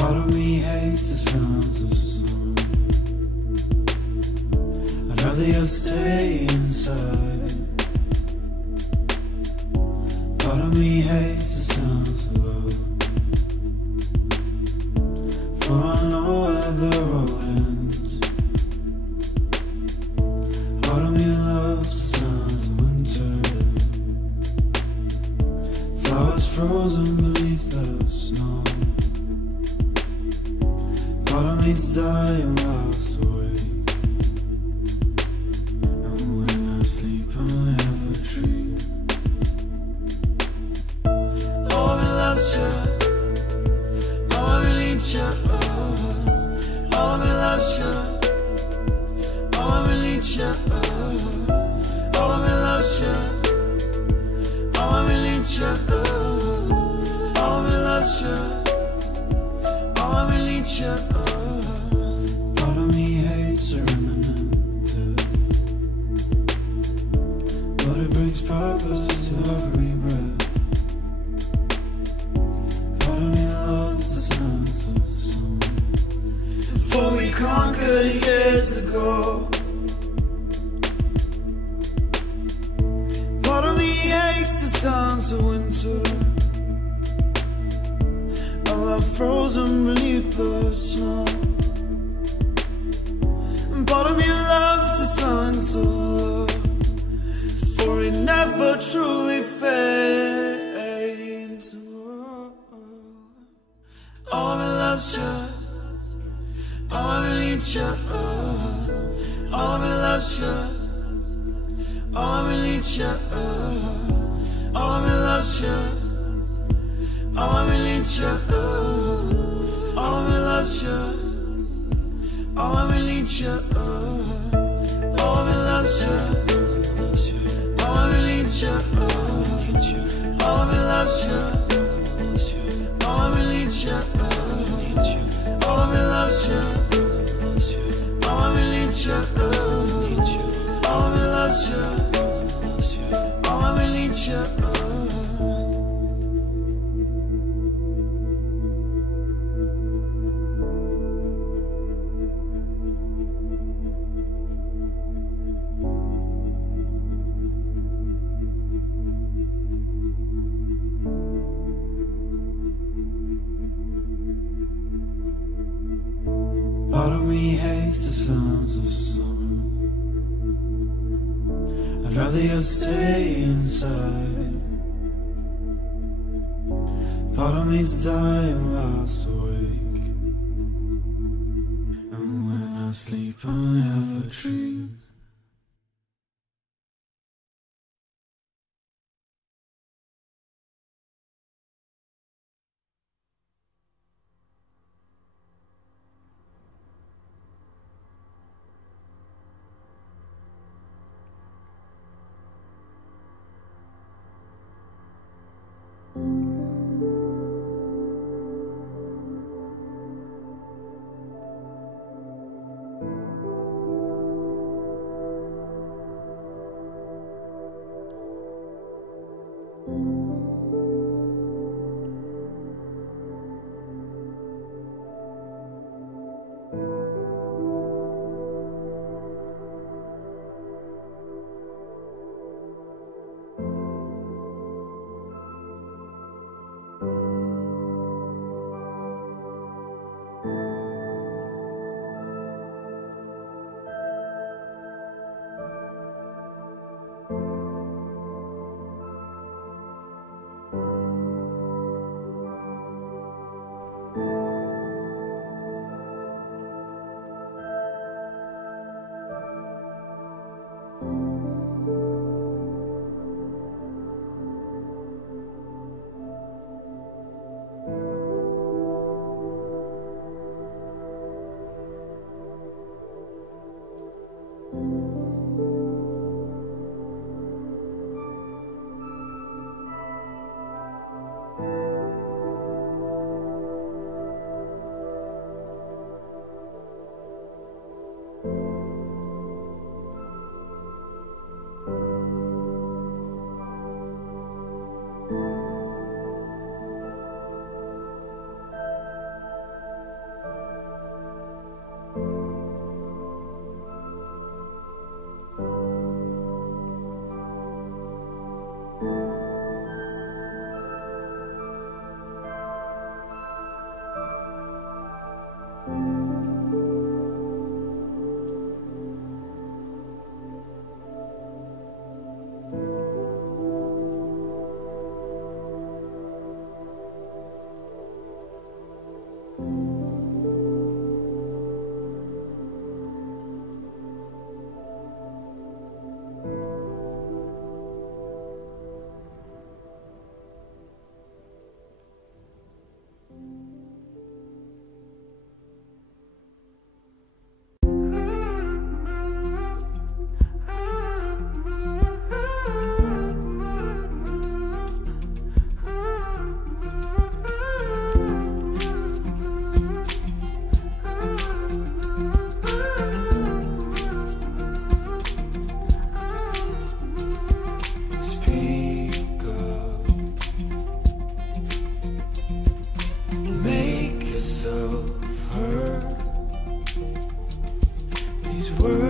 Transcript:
Part of me hates the sounds of summer. I'd rather just stay inside. Part of me hates the sounds of love, for I know where the road ends. Part of me loves the sounds of winter, flowers frozen beneath the snow. Part of me's dying whilst awake, and when I sleep I'll never dream. Oh, I loves you, oh, I need you, oh, I loves you, oh, I need you, oh, I loves you, oh, I need you, oh, I loves you, oh, I need you. Part of me hates a remnant, but it brings purpose to every breath. Part of me loves the sounds of summer, for we conquered years ago. Part of me hates the sounds of winter, our love frozen beneath the snow. And part of me loves the songs of love, for it never truly fades. Oh, I loves you, oh, I need you, oh, I loves you, oh, I need you, oh, I loves you, oh, I need you, oh, I loves you, oh, I need you, oh, I loves you, oh, I need you, oh, I loves you, oh, I need you, oh, I loves you, oh, I need you, oh, I loves you, oh, I need you. Part of me hates the sounds of summer. I'd rather just stay inside. Part of me's dying whilst awake, and when I sleep I'll never dream. world.